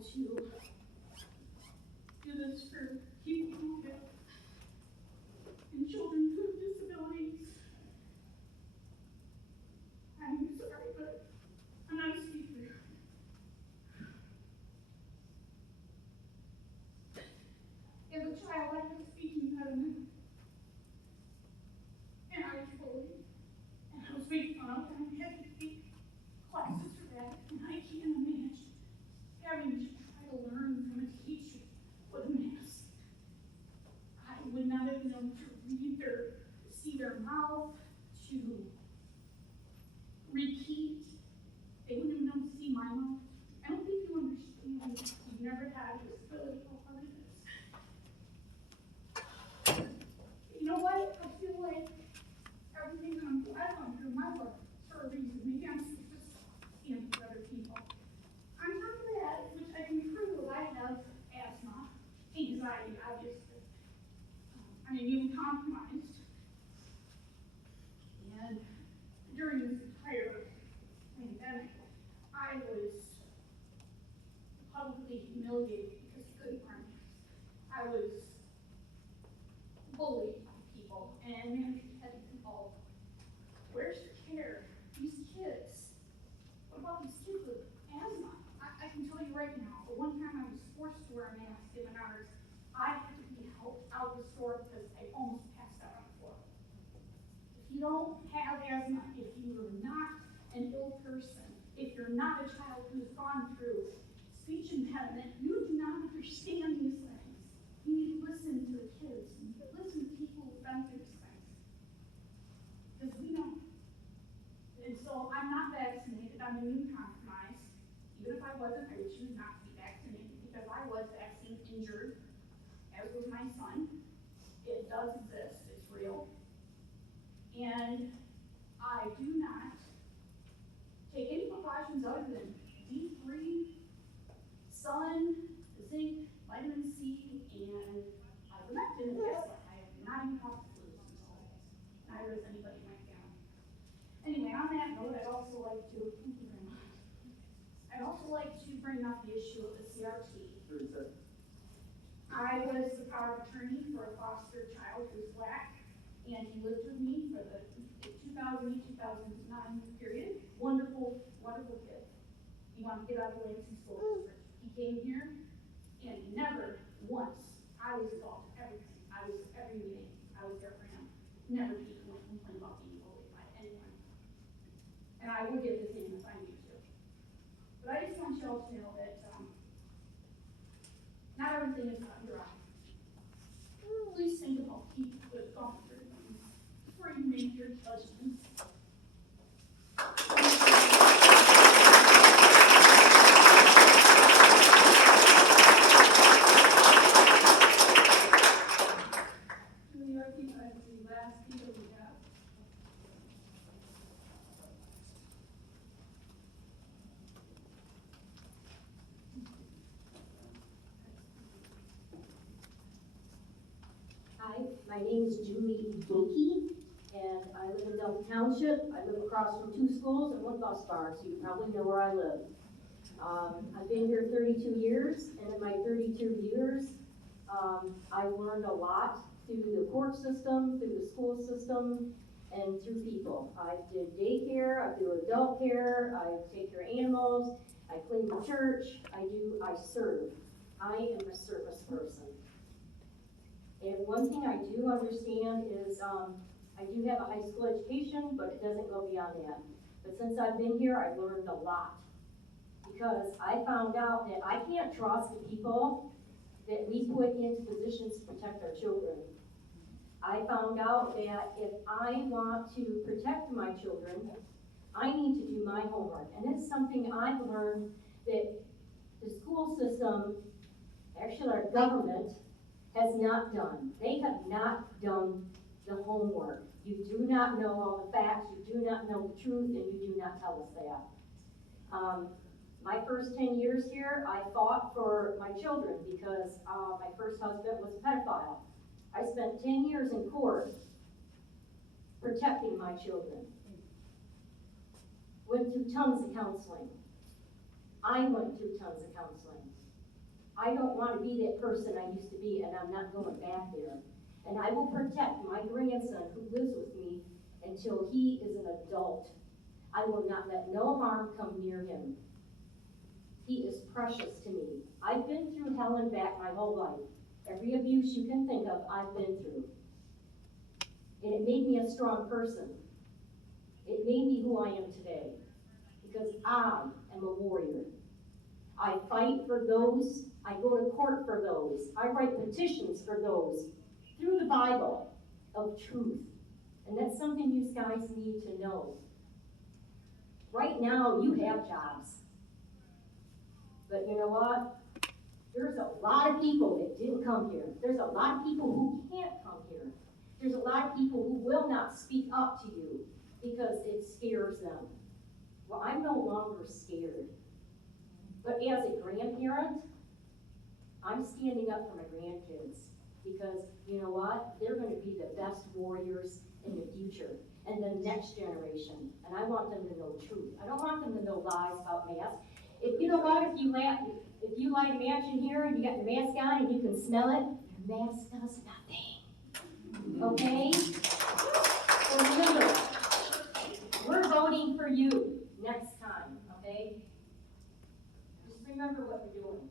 able to do this for people who have and children who have disabilities. I'm sorry, but I'm not a speaker. As a child, I had a speaking impediment. And I was bullied. And I was made fun of, and I had to take classes for that. And I can't imagine having to try to learn from a teacher with a mask. I would not have been able to read or see their mouth, to repeat. They wouldn't even be able to see my mouth. I don't think you understand if you've never had a disability how hard it is. You know what? I feel like everything that I've gone through in my life for a reason. Maybe I'm just standing for other people. On top of that, which I can prove, I have asthma, anxiety, obviously. I'm immune compromised. And during this entire pandemic, I was publicly humiliated because I couldn't wear a mask. I was bullied by people, and managers had to be involved. Where's your care? These kids. What about these kids with asthma? I can tell you right now, the one time I was forced to wear a mask in Menards, I had to be helped out of the store because I almost passed out on the floor. If you don't have asthma, if you're not an ill person, if you're not a child who's gone through speech impediment, you do not understand these things. You need to listen to the kids. You need to listen to people who've been through these things. Because we don't. And so I'm not vaccinated. I'm immune compromised. Even if I wasn't, I would choose not to be vaccinated because I was vaccine injured, as was my son. It does exist. It's real. And I do not take any precautions other than deep breathe, sun, zinc, vitamin C, and ivermectin. And guess what? I have not even caught the flu since all this. Neither has anybody in my family. Anyway, on that note, I'd also like to, thank you very much. I'd also like to bring up the issue of the CRT. I was the power of attorney for a foster child who's Black, and he lived with me for the 2008-2009 period. Wonderful, wonderful kid. He wanted to get out of the Lansing School District. He came here, and never once, I was involved in everything. I was at every meeting. I was there for him. Never did he complain about being bullied by anyone. And I will get his name if I need to. But I just want you all to know that not everything is cut and dry. Please think about people who have gone through things before you make your judgments. Hi, my name is Julie Dinkey, and I live in Delta Township. I live across from 2 schools and 1 bus bar, so you probably know where I live. I've been here 32 years, and in my 32 years, I've learned a lot through the court system, through the school system, and through people. I did daycare, I do adult care, I take care of animals, I clean the church, I serve. I am a service person. And one thing I do understand is I do have a high school education, but it doesn't go beyond that. But since I've been here, I've learned a lot. Because I found out that I can't trust the people that we put into positions to protect our children. I found out that if I want to protect my children, I need to do my homework. And it's something I've learned that the school system, actually our government, has not done. They have not done the homework. You do not know all the facts, you do not know the truth, and you do not tell us that. My first 10 years here, I fought for my children because my first husband was a pedophile. I spent 10 years in court protecting my children. Went through tons of counseling. I went through tons of counseling. I don't want to be that person I used to be, and I'm not going back there. And I will protect my grandson who lives with me until he is an adult. I will not let no harm come near him. He is precious to me. I've been through hell and back my whole life. Every abuse you can think of, I've been through. And it made me a strong person. It made me who I am today. Because I am a warrior. I fight for those. I go to court for those. I write petitions for those through the Bible of truth. And that's something you guys need to know. Right now, you have jobs. But you know what? There's a lot of people that didn't come here. There's a lot of people who can't come here. There's a lot of people who will not speak up to you because it scares them. Well, I'm no longer scared. But as a grandparent, I'm standing up for my grandkids because, you know what? They're going to be the best warriors in the future and the next generation. And I want them to know truth. I don't want them to know lies about masks. If you know what, if you light a match in here and you got your mask on and you can smell it, your mask does nothing. Okay? So remember, we're voting for you next time, okay? Just remember what we're doing.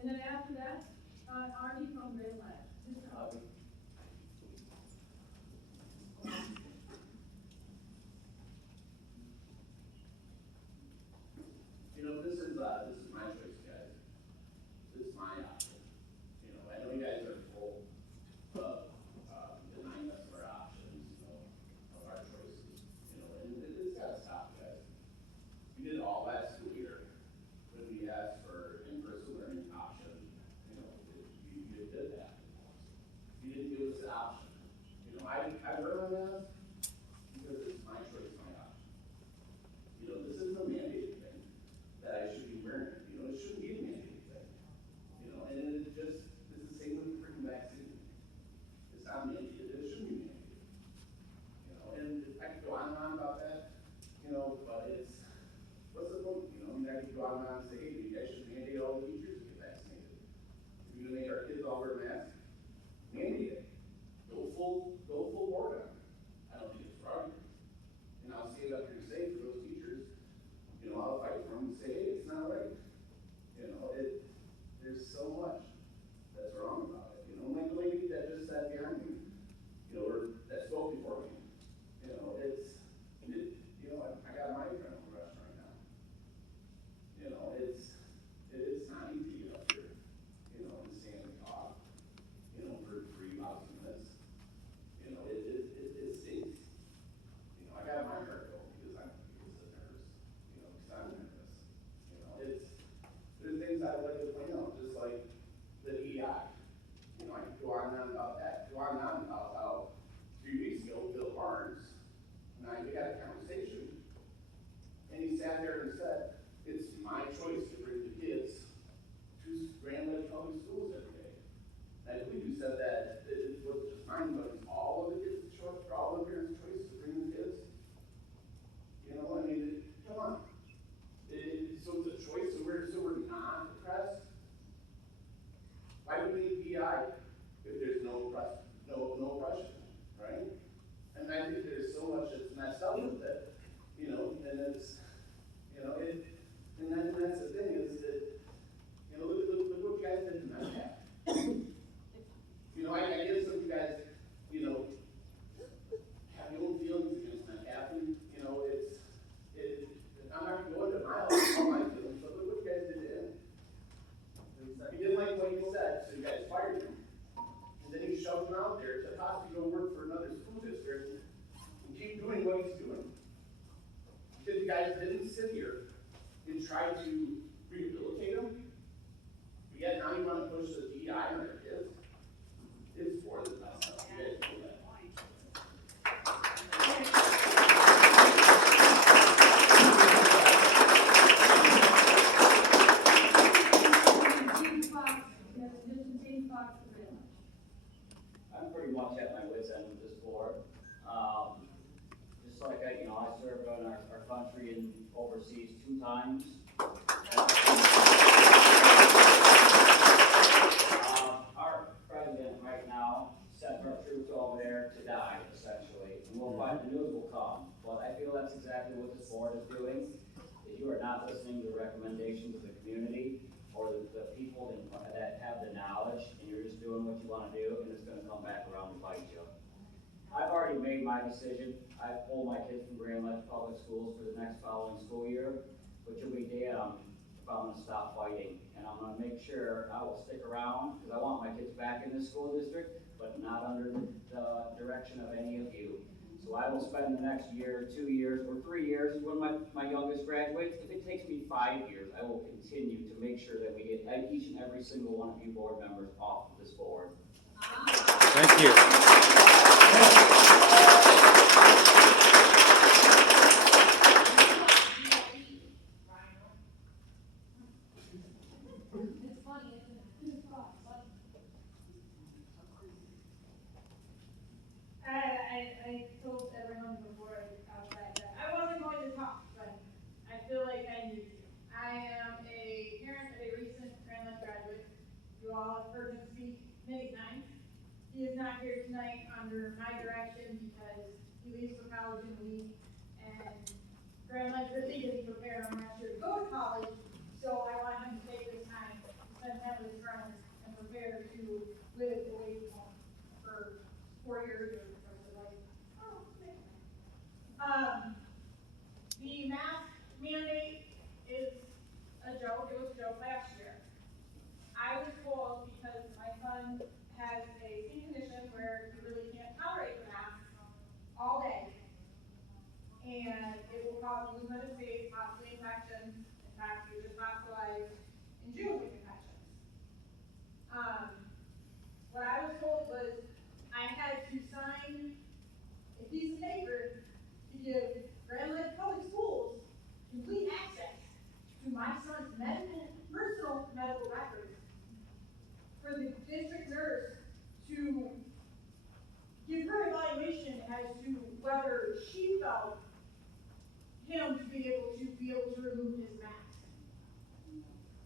And then after that, Artie from Red Lab. You know, this is my choice, guys. This is my option. You know, I know you guys are full of denying us of our options, you know, of our choices. You know, and it's got to stop, guys. We did it all last school year when we asked for in-person learning option. You know, you did that. You didn't give us the option. You know, I learned on that because it's my choice, my option. You know, this isn't a mandated thing that I should be wearing. You know, it shouldn't be a mandated thing. You know, and it's the same with the freaking vaccine. It's not mandated, it shouldn't be mandated. You know, and I could go on and on about that, you know, but what's the point? You know, I mean, I could go on and on and say, hey, you guys should mandate all the teachers to get vaccinated. If you're gonna make our kids all wear masks, mandate it. Go full board on it. I don't think it's wrong. And I'll stand up here and say for those teachers, you know, I'll fight for them and say, hey, it's not right. You know, there's so much that's wrong about it. You know, like the lady that just sat behind me, you know, or that spoke before me. You know, you know, I got my adrenaline rush right now. You know, it's not easy to get up here, you know, and stand and talk, you know, for 3 lousy minutes. You know, it stinks. You know, I got my heart going because I'm nervous. You know, because I'm nervous. You know, there's things I'd like to point out, just like the EI. You know, I could go on and on about that. Go on and on about how 3 weeks ago, Bill Barnes and we had a conversation, and he sat there and said, it's my choice to bring the kids to Grand Lake Public Schools every day. And I believe you said that it was just mine, but it's all of the kids' choice, or all the parents' choice to bring the kids. You know, I mean, come on. So it's a choice, so we're not oppressed. Why do we need PI if there's no oppression, right? And I think there's so much that's messed up with it, you know, and it's, you know, and that's the thing is that, you know, look what you guys did in that. You know, I get some of you guys, you know, have your own feelings against that happening. You know, I'm not going to go into all my feelings, but look what you guys did to him. He didn't like what he said, so you guys fired him. And then you shoved him out there to possibly go work for another school district and keep doing what he's doing. Because you guys didn't sit here and try to rehabilitate him, but yet now you want to push the DEI on their kids. It's for the best stuff. You guys know that. times. Our president right now sent our troops over there to die, essentially, and we'll find the news will come. But I feel that's exactly what this board is doing, is you are not listening to the recommendations of the community or the people that have the knowledge, and you're just doing what you want to do, and it's going to come back around and bite you. I've already made my decision. I've pulled my kids from Grand Ledge Public Schools for the next following school year, but you'll be damned if I'm gonna stop fighting. And I'm gonna make sure I will stick around, because I want my kids back in this school district, but not under the direction of any of you. So I will spend the next year, 2 years, or 3 years when my youngest graduates. If it takes me 5 years, I will continue to make sure that we get each and every single one of you board members off of this board. Thank you. It's funny, isn't it? It's funny. I told everyone before outside that I wasn't going to talk, but I feel like I need to. I am a parent of a recent Grand Ledge graduate. You all have heard him speak many times. He is not here tonight under my direction because he leaves for college in a week, and Grand Ledge really didn't prepare him last year to go to college, so I want him to take this time to spend time with his friends and prepare to live away from home for 4 years or like, oh, okay. The mask mandate is a joke. It was a joke last year. I was told because my son has a skin condition where he really can't tolerate the mask all day, and it will cause movement of face, possibly infections. In fact, he was just hospitalized in June with infections. What I was told was I had to sign a piece of paper to give Grand Ledge Public Schools complete access to my son's personal medical records for the district nurse to give her evaluation as to whether she felt him to be able to remove his mask.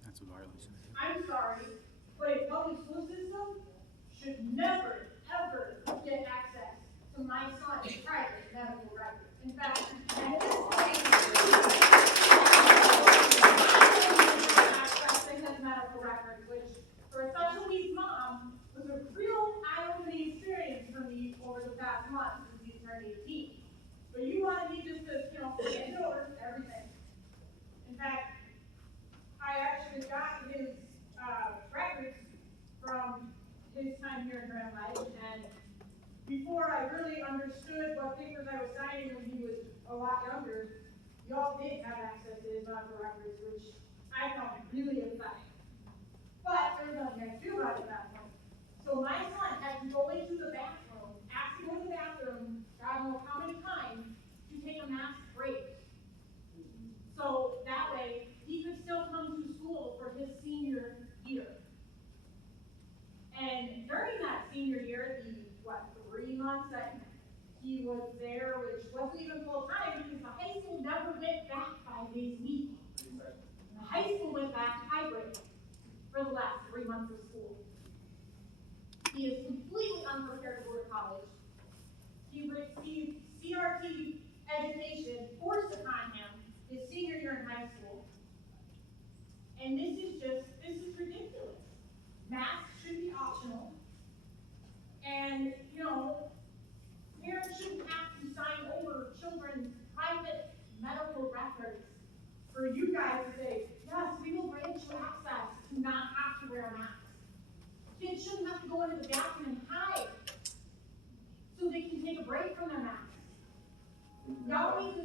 That's a violation. I'm sorry, but a public school system should never, ever get access to my son's private medical records. In fact, at this point, access to his medical records, which for a special needs mom was a real eye-opening experience for me over the past month since he turned 18. But you wanted me just to, hand over everything. In fact, I actually got his records from his time here in Grand Ledge, and before I really understood what papers I was signing when he was a lot younger, y'all did have access to his medical records, which I found really upsetting. But there's nothing I could do about it at that point. So my son had to go into the bathroom, ask to go to the bathroom, God knows how many times, to take a mask break. So that way, he could still come to school for his senior year. And during that senior year, the 3 months that he was there, which wasn't even full time because the high school never went back 5 days a week. The high school went back hybrid for the last 3 months of school. He is completely unprepared to go to college. He received CRT education forced upon him his senior year in high school. And this is ridiculous. Masks should be optional. And, parents shouldn't have to sign over children's private medical records for you guys to say, yes, we will grant you access to not have to wear a mask. Kids shouldn't have to go into the bathroom and hide so they can take a break from their masks. Y'all need to